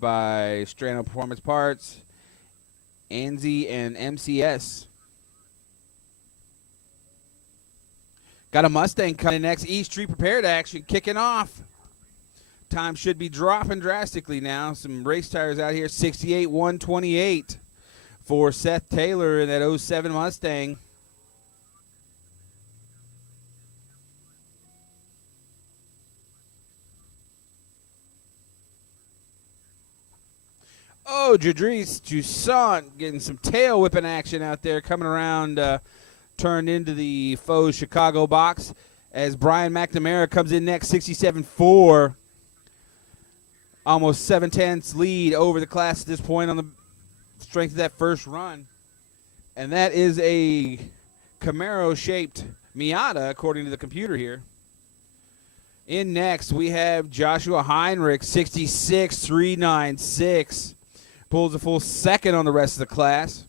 by Strano Performance Parts, ANSI, and MCS. Got a Mustang coming next. E Street Prepared action kicking off. Time should be dropping drastically now. Some race tires out here. 68-128 for Seth Taylor in that 07 Mustang. Oh, Jadrice Toussaint getting some tail whipping action out there, coming around, turned into the faux Chicago box as Brian McNamara comes in next, 67-4. Almost 7/10 lead over the class at this point on the strength of that first run. And that is a Camaro-shaped Miata, according to the computer here. In next, we have Joshua Heinrich, 66-396. Pulls a full second on the rest of the class.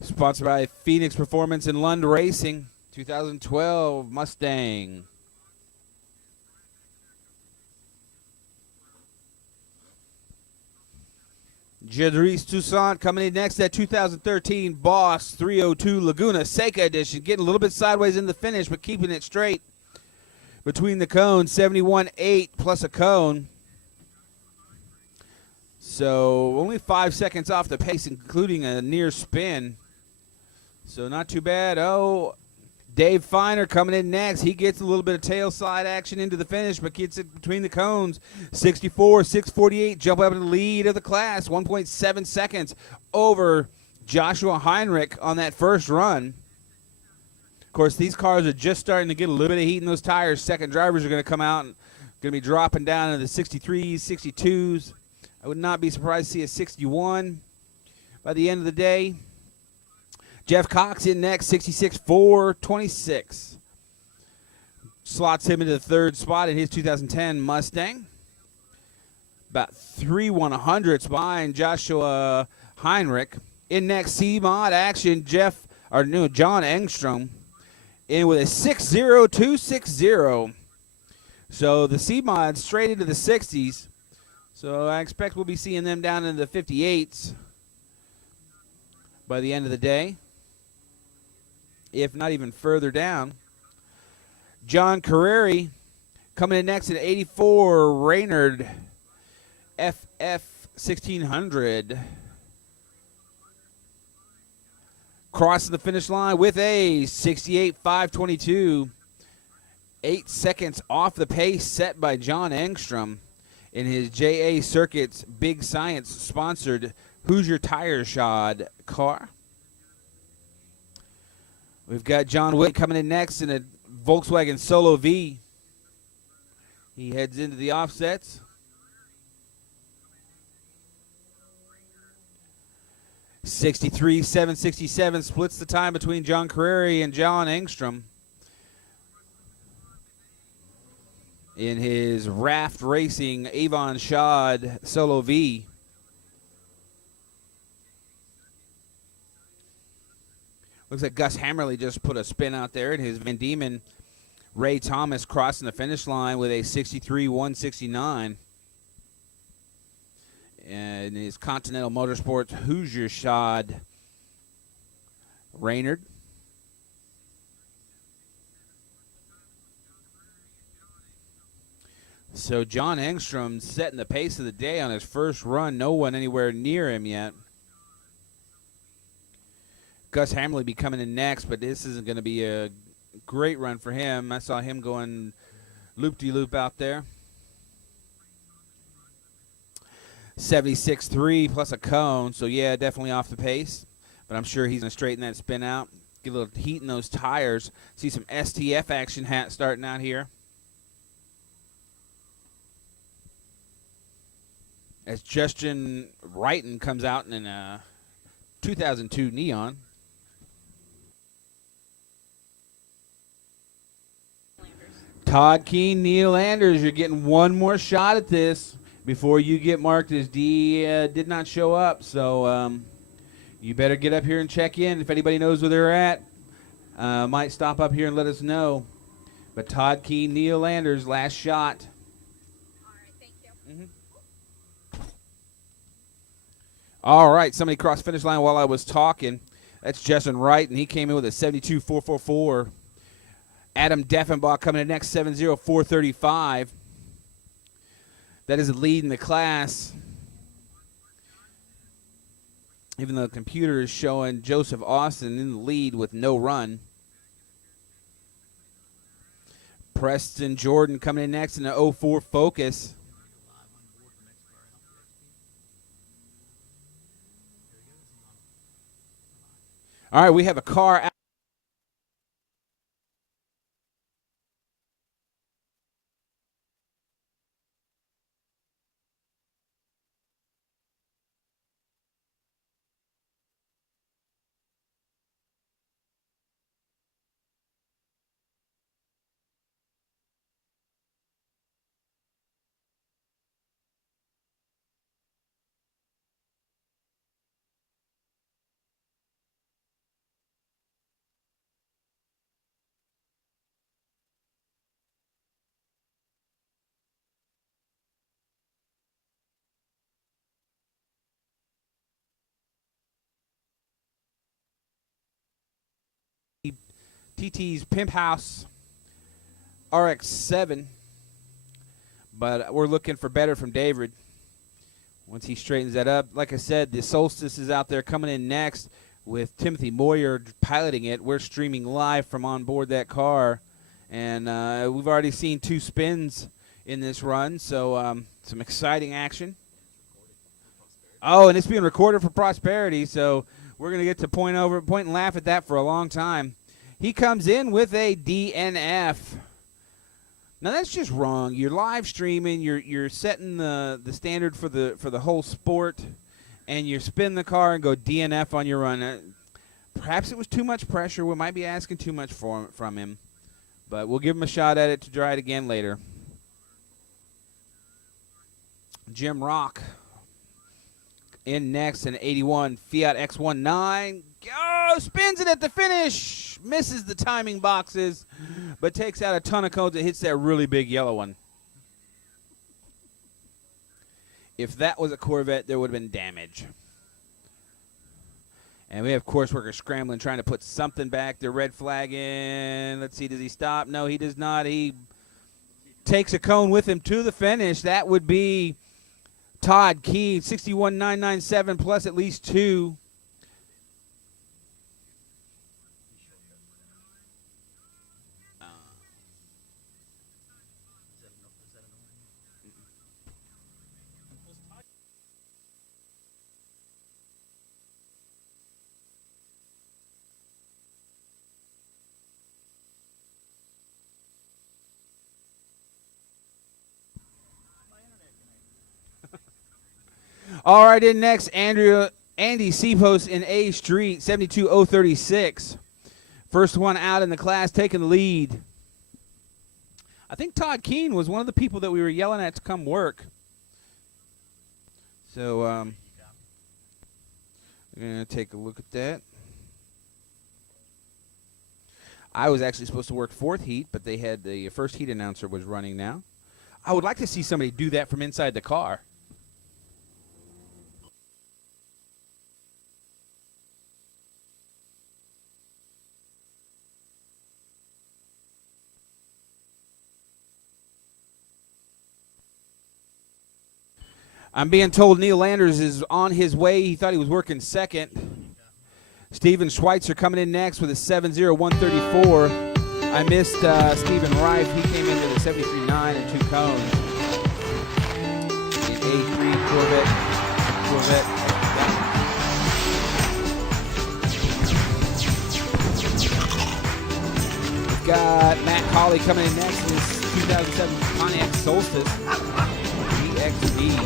Sponsored by Phoenix Performance and Lund Racing, 2012 Mustang. Jadrice Toussaint coming in next, that 2013 Boss 302 Laguna Seca edition. Getting a little bit sideways in the finish, but keeping it straight between the cones. 71.8 plus a cone. So only 5 seconds off the pace, including a near spin. So not too bad. Oh, Dave Feiner coming in next. He gets a little bit of tail slide action into the finish, but gets it between the cones. 64-648, jump up in the lead of the class. 1.7 seconds over Joshua Heinrich on that first run. Of course, these cars are just starting to get a little bit of heat in those tires. Second drivers are going to come out and going to be dropping down into the 63s, 62s. I would not be surprised to see a 61 by the end of the day. Jeff Cox in next, 66-426. Slots him into the third spot in his 2010 Mustang. About 3/100ths behind Joshua Heinrich. In next, C-Mod action, John Engstrom in with a 60260. So the C-Mod straight into the 60s. So I expect we'll be seeing them down in the 58s by the end of the day, if not even further down. John Carreri coming in next at 84 Reynard FF 1600. Crossing the finish line with a 68-522. 8 seconds off the pace set by John Engstrom in his JA Circuits Big Science sponsored Hoosier Tire Shod car. We've got John Witt coming in next in a Volkswagen Solo V. He heads into the offsets. (63.767) splits the time between John Carreri and John Engstrom in his Raft Racing Avon Shod Solo V. Looks like Gus Hammerly just put a spin out there in his Van Diemen. Ray Thomas crossing the finish line with a 63-169. And his Continental Motorsports Hoosier Shod Reynard. So John Engstrom setting the pace of the day on his first run. No one anywhere near him yet. Gus Hammerly be coming in next, but this isn't going to be a great run for him. I saw him going loop-de-loop out there. 76.3 plus a cone, so yeah, definitely off the pace. But I'm sure he's going to straighten that spin out, get a little heat in those tires. See some STF action starting out here. As Justin Wrighton comes out in a 2002 Neon. Todd Keene, Neil Anders, you're getting one more shot at this before you get marked as did not show up. So you better get up here and check in. If anybody knows where they're at, might stop up here and let us know. But Todd Keene, Neil Anders, last shot. All right, thank you. All right, somebody crossed finish line while I was talking. That's Justin Wright, and he came in with a 72.444. Adam Deffenbach coming in next, 70.435. That is a lead in the class. Even though the computer is showing Joseph Austin in the lead with no run. Preston Jordan coming in next in the 04 Focus. All right, we have a car out. TT's Pimp House RX-7, but we're looking for better from David once he straightens that up. Like I said, the Solstice is out there coming in next with Timothy Moyer piloting it. We're streaming live from on board that car, and we've already seen 2 spins in this run, so some exciting action. Oh, and it's being recorded for prosperity, so we're going to get to point and laugh at that for a long time. He comes in with a DNF. Now that's just wrong. You're live streaming. You're setting the standard for the whole sport, and you spin the car and go DNF on your run. Perhaps it was too much pressure. We might be asking too much from him, but we'll give him a shot at it to try it again later. Jim Rock in next, an 81 Fiat X19. Oh, spins it at the finish. Misses the timing boxes, but takes out a ton of cones and hits that really big yellow one. If that was a Corvette, there would have been damage. And we have course workers scrambling, trying to put something back. They're red flagging. Let's see, does he stop? No, he does not. He takes a cone with him to the finish. That would be Todd Keene, 61,997 plus at least 2. All right, in next, Andy Seapost in A Street, 72,036. First one out in the class, taking the lead. I think Todd Keene was one of the people that we were yelling at to come work. So we're going to take a look at that. I was actually supposed to work 4th heat, but they had the first heat announcer was running now. I would like to see somebody do that from inside the car. I'm being told Neil Landers is on his way. He thought he was working 2nd. Steven Schweitzer coming in next with a 7.0134. I missed Stephen Reif. He came in with a 73.9 and 2 cones. The A3 Corvette. We've got Matt Hawley coming in next in his 2007 Pontiac Solstice. DXB.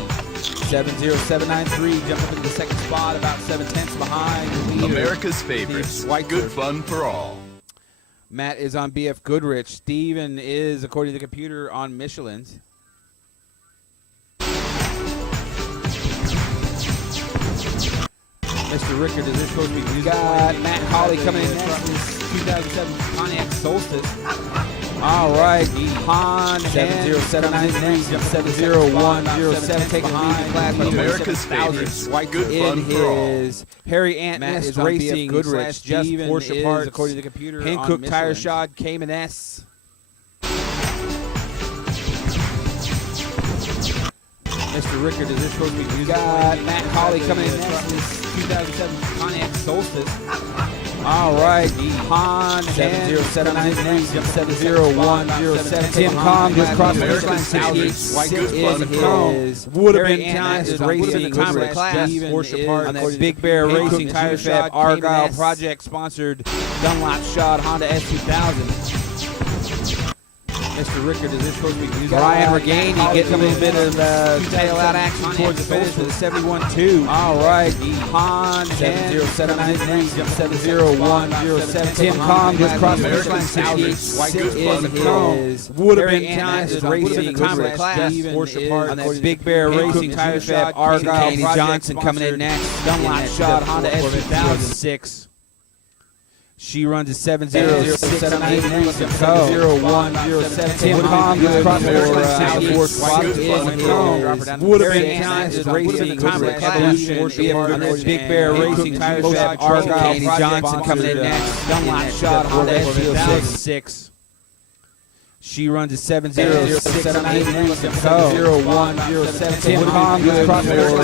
70793, jump up into the 2nd spot, about 7/10 behind the leader. America's favorites. Good fun for all. Matt is on BF Goodrich. Steven is, according to the computer, on Michelin's. Mr. Rickard, is this supposed to be music? Got Matt Hawley coming in next. 2007 Pontiac Solstice. All right, Han 70-7-9-7-0-1-0-7 taking the lead in the class by America's favorites. Good fun for all. Harry Ant Nest Racing Goodrich. Just Steven Porsche is, parts, according to the computer, Hankook on Tire Michelin. Shod, Cayman S. Mr. Rickard, is this supposed to be music? Got Matt Colley coming in next in this 2007 Pontiac Solstice. All right, Han 70-7-9-7-0-1-0-7. Tim Kong just crossed the finish line. 68 is would have been time is racing time of the class. Porsche part on that Big Bear Racing Tire Fab Argyle Project sponsored Dunlop Shod Honda S2000. Mr. Rickard, is this supposed to be music? Brian Regain, he gets a little bit of tail out action towards the finish with a 71-2. All right, Han 70-7-9-7-0-1-0-7. Tim Kong just crossed the finish line. 68 is would have been time is racing time of the class. Porsche part on that Big Bear Racing Tire Fab Argyle Project Johnson coming in next. Dunlop Shod Honda S2006. She runs a 7-0-6-7-8-0-1-0-7. Tim Kong just crossed the finish line. Would have been time is racing time of the Evolution on that Big Bear Racing Tire Fab Argyle Johnson coming in next. Dunlop Shod Honda S2006. She runs a 7-0-6-7-8-0-1-0-7. Tim Kong just crossed the finish line.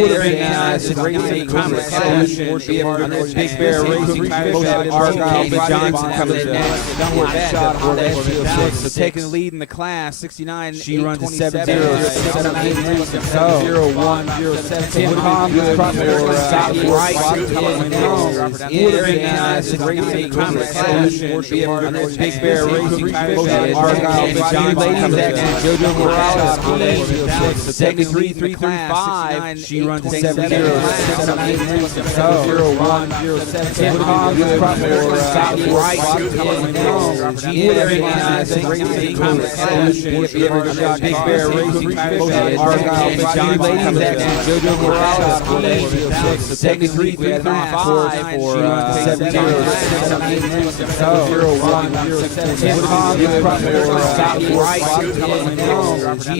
Would have been nice is racing time of the Evolution on that Big Bear Racing Tire Fab Argyle Johnson coming in next. Dunlop Shod Honda S2006. So taking the lead in the class, 69. She runs a 7-0-6-7-8-0-1-0-7. Tim Kong just crossed the finish line. Would have been nice is racing time of the Evolution on that Big Bear Racing Tire Fab Argyle Johnson coming in next. JoJo Morales the 73-3-5. She runs a 7-0-6-7-8-0-1-0-7. Tim Kong just crossed the finish line. Would have been nice is racing time of the Evolution on that Big Bear Racing Tire Fab Argyle Johnson coming in next. JoJo Morales the 73-3-5 for 7-0-6-7-8-0-1-0-7. Tim Kong just crossed the finish line.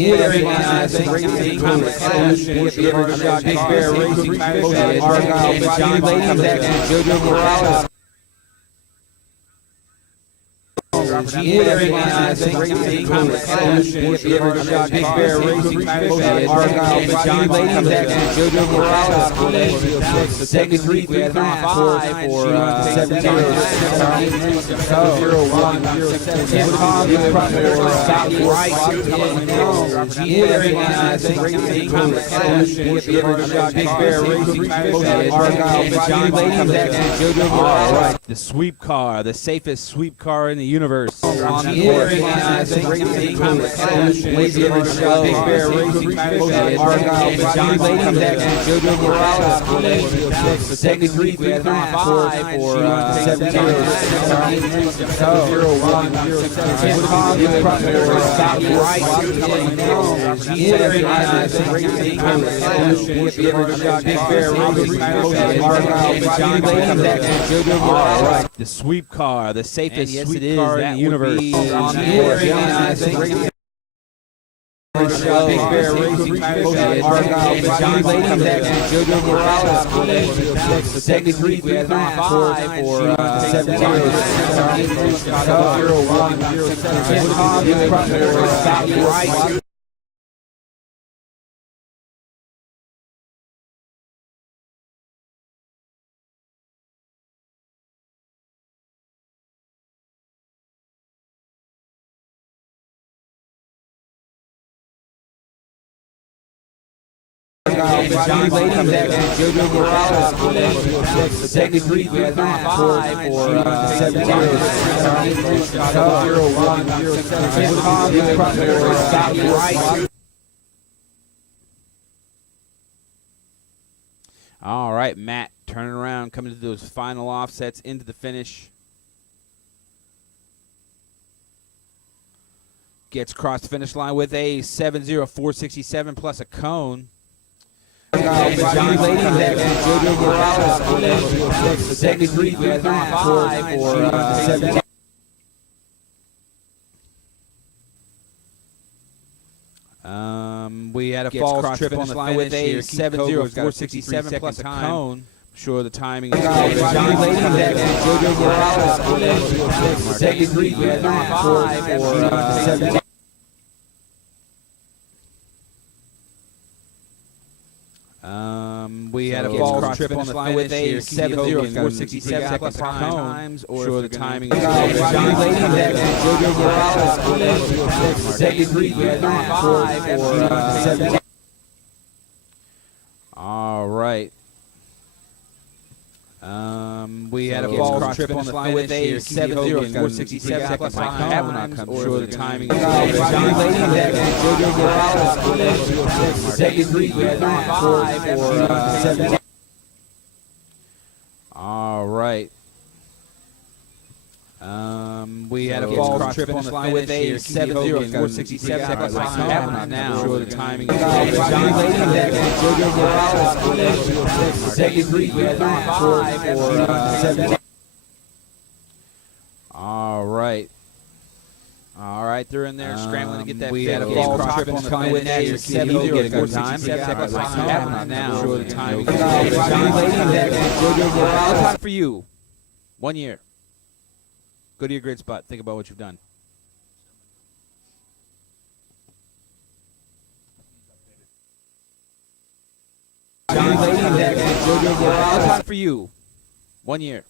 Would have been nice is racing time of the Evolution on that Big Bear Racing Tire Fab Argyle Johnson coming in next. JoJo Morales. Would have been nice is racing time of the Evolution on that Big Bear Racing Tire Fab Argyle Johnson coming in next. JoJo Morales the 73-3-5 for 7-0-6-7-8-0-1-0-7. Tim Kong just crossed the finish line. Would have been nice is racing time of the Evolution on that Big Bear Racing Tire Fab Argyle Johnson coming in next. JoJo Morales. All right, the sweep car, the safest sweep car in the universe. On the board, Big Bear Racing Tire Fab Argyle Johnson coming in next. JoJo Morales the 73-3-5 for 7-0-6-7-8-0-1-0-7. Tim Kong just crossed the finish line. Big Bear Racing Tire Fab Argyle Johnson coming in next. JoJo Morales. All right, the sweep car, the safest sweep car in the universe. On the board, Big Bear Racing Tire Fab Argyle Johnson coming in next. JoJo Morales the 73-3-5 for 7-0-6-7-8-0-1-0-7. Tim Kong just crossed the finish line. JoJo Morales the 73-3-5 for 7-0-6-7-8-0-1-0-7. Tim Kong just crossed the finish line. All right, Matt turning around, coming to those final offsets into the finish. Gets across the finish line with a 7-0-467 plus a cone. JoJo Morales the 73-3-5 for 7. We had a false trip on the line with a 7.04.67 plus a cone. I'm sure the timing is we had a false trip on the line with a 7.04.67 plus a cone. Sure the timing is all right. We had a false trip on the line with a 7.04.67 plus a cone. Sure the timing is all right. We had a false trip on the line with a 7.04.67 plus a cone. Now, sure the timing is all right. All right, they're in there scrambling to get that. We had a false trip on the line with a 7.04.67 plus a cone. Now, sure the timing is time for you. 1 year. Go to your great spot. Think about what you've done. Time for you. 1 year.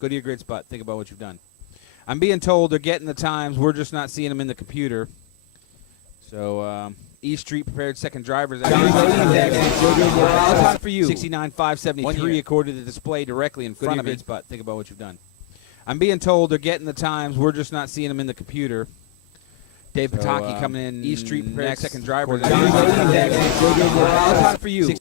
Go to your great spot. Think about what you've done. I'm being told they're getting the times. We're just not seeing them in the computer. So, East Street prepared second drivers. Time for you. 69.573 according to the display directly in front of me. Spot. Think about what you've done. I'm being told they're getting the times. We're just not seeing them in the computer. Dave Pataki coming in. East Street prepared second drivers. Time for you.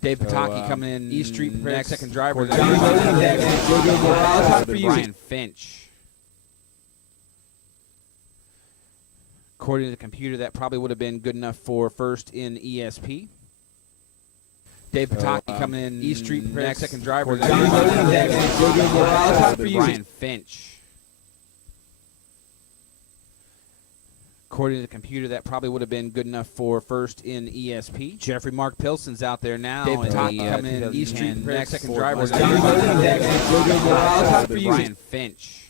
Dave Pataki coming in. East Street prepared second driver. Time for you. Brian Finch. According to the computer, that probably would have been good enough for first in ESP. Dave Pataki coming in. East Street prepared second driver. Time for you. Brian Finch. According to the computer, that probably would have been good enough for first in ESP. Jeffrey Mark Pilson's out there now. Dave Pataki coming in. East Street prepared second driver. Time for you. Brian Finch.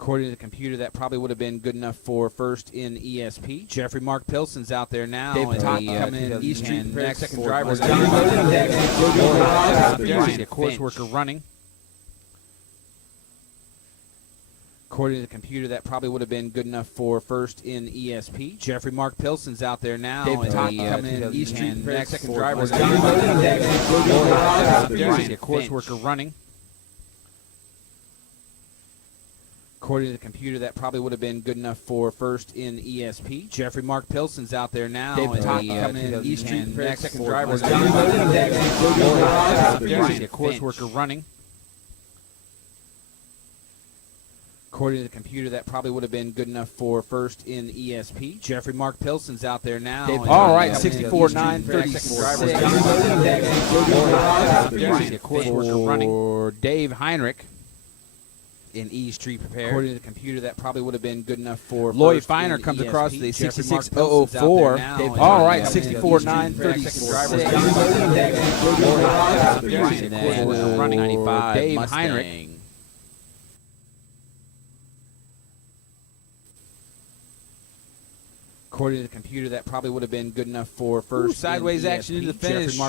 According to the computer, that probably would have been good enough for first in ESP. Jeffrey Mark Pilson's out there now. Dave Pataki coming in. East Street prepared second driver. A course worker running. According to the computer, that probably would have been good enough for first in ESP. Jeffrey Mark Pilson's out there now. Dave Pataki coming in. East Street prepared second driver. A course worker running. According to the computer, that probably would have been good enough for first in ESP. Jeffrey Mark Pilson's out there now. Dave Pataki coming in. East Street prepared second driver. A course worker running. According to the computer, that probably would have been good enough for first in ESP. Jeffrey Mark Pilson's out there now. All right, 64.936. A course worker running. For Dave Heinrich. In E Street prepared. According to the computer, that probably would have been good enough for Lloyd Feiner comes ESP. Across the 66.004. All right, 64.936. Running 95. Dave Heinrich. According to the computer, that probably would have been good enough for first. Sideways action into the finish.